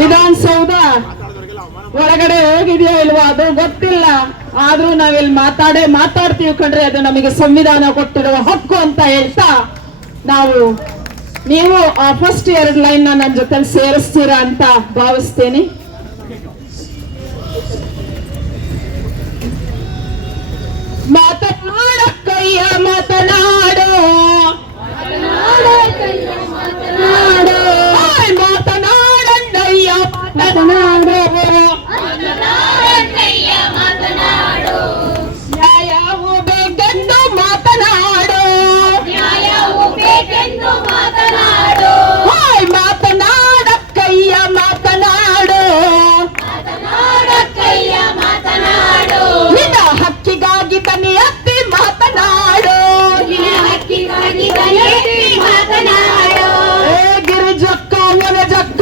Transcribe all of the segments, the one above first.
ವಿಧಾನಸೌಧ ಒಳಗಡೆ ಹೋಗಿದೆಯೋ ಇಲ್ವೋ ಅದು ಗೊತ್ತಿಲ್ಲ. ಆದ್ರೂ ನಾವಿಲ್ಲಿ ಮಾತಾಡೇ ಮಾತಾಡ್ತೀವಿ ಕಂಡ್ರೆ ಅದು ನಮಗೆ ಸಂವಿಧಾನ ಕೊಟ್ಟಿರುವ ಹಕ್ಕು ಅಂತ ಹೇಳ್ತಾ ನಾವು, ನೀವು ಆ ಫಸ್ಟ್ ಎರಡು ಲೈನ್ ನನ್ನ ಜೊತೆ ಸೇರಿಸ್ತೀರಾ ಅಂತ ಭಾವಿಸ್ತೀನಿ. ಮಾತನಾಡು. ನ್ಯಾಯವು ಬೇಕೆಂದು ಮಾತನಾಡು. ಓಯ್ ಮಾತನಾಡಕ್ಕಯ್ಯ ಮಾತನಾಡು. ನಿನ್ನ ಹಕ್ಕಿಗಾಗಿ ತನಿ ಹತ್ತಿ ಮಾತನಾಡು. ಏ ಗಿರಿಜಕ್ಕ ವನಜಕ್ಕ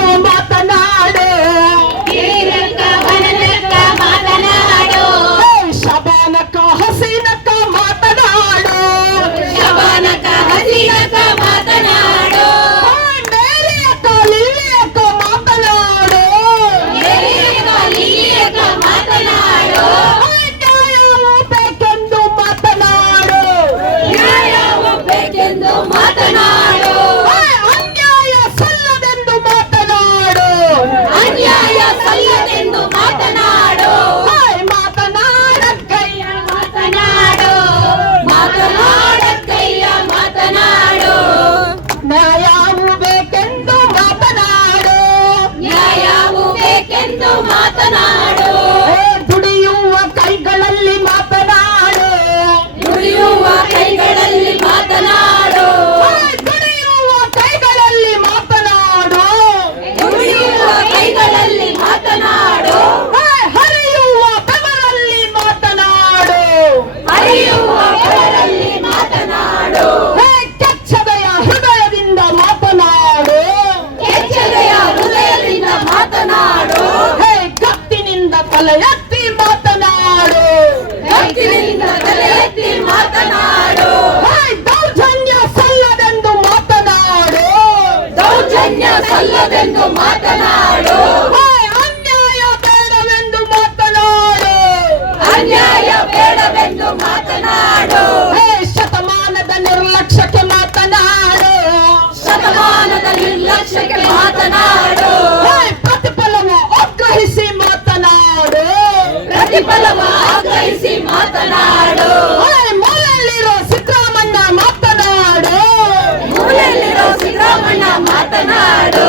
ಸಲ್ಲದೆಂದು ಮಾತನಾಡು. ಅನ್ಯಾಯ ಬೇಡವೆಂದು ಮಾತನಾಡು. ಅನ್ಯಾಯ ಬೇಡವೆಂದು ಮಾತನಾಡು. ಹೇ ಶತಮಾನದ ನಿರ್ಲಕ್ಷ್ಯಕ್ಕೆ ಮಾತನಾಡು. ಶತಮಾನದ ನಿರ್ಲಕ್ಷ್ಯಕ್ಕೆ ಮಾತನಾಡು. ಹೇ ಪ್ರತಿಫಲವು ಆಗ್ರಹಿಸಿ ಮಾತನಾಡು. ಪ್ರತಿಫಲವ ಆಗ್ರಹಿಸಿ ಮಾತನಾಡು. ಹೇ ಮೂಲಲ್ಲಿರೋ ಸಿದ್ದರಾಮಣ್ಣ ಮಾತನಾಡು. ಮೂಲೆಯಲ್ಲಿರೋ ಸಿದ್ದರಾಮಣ್ಣ ಮಾತನಾಡು.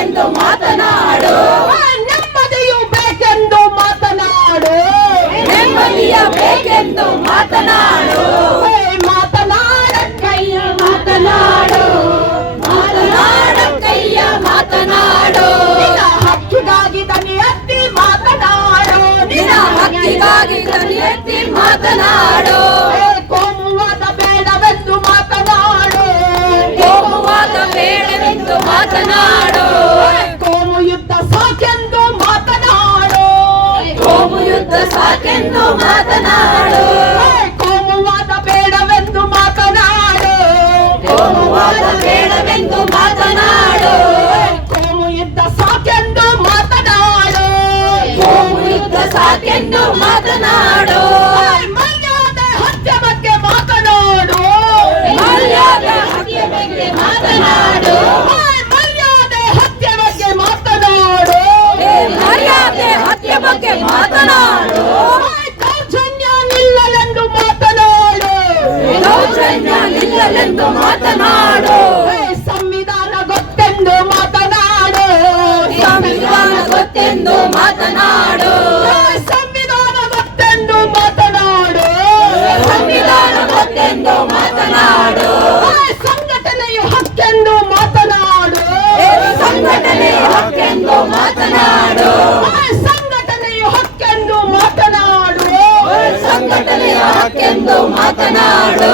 ನಿಲ್ಲಲೆಂದು ಮಾತನಾಡು. ನೆಮ್ಮದಿಯು ಬೇಕೆಂದು ಮಾತನಾಡು. ನೆಮ್ಮದಿಯ ಬೇಕೆಂದು ಮಾತನಾಡು. ಮಾತನಾಡ. ಕೈಯ ಮಾತನಾಡು. ಮಾತನಾಡ ಕೈಯ ಮಾತನಾಡು. ನಿನ್ನ ಹಕ್ಕಿಗಾಗಿ ದನಿ ಎತ್ತಿ ಮಾತನಾಡು. ನಿನ್ನ ಹಕ್ಕಿಗಾಗಿ ಕೈ ಎತ್ತಿ ಮಾತನಾಡು. ಬೇಡವೆಂದು ಮಾತನಾಡು. ಕೋಮುವಾದ ಬೇಡವೆಂದು ಮಾತನಾಡು. நாடோ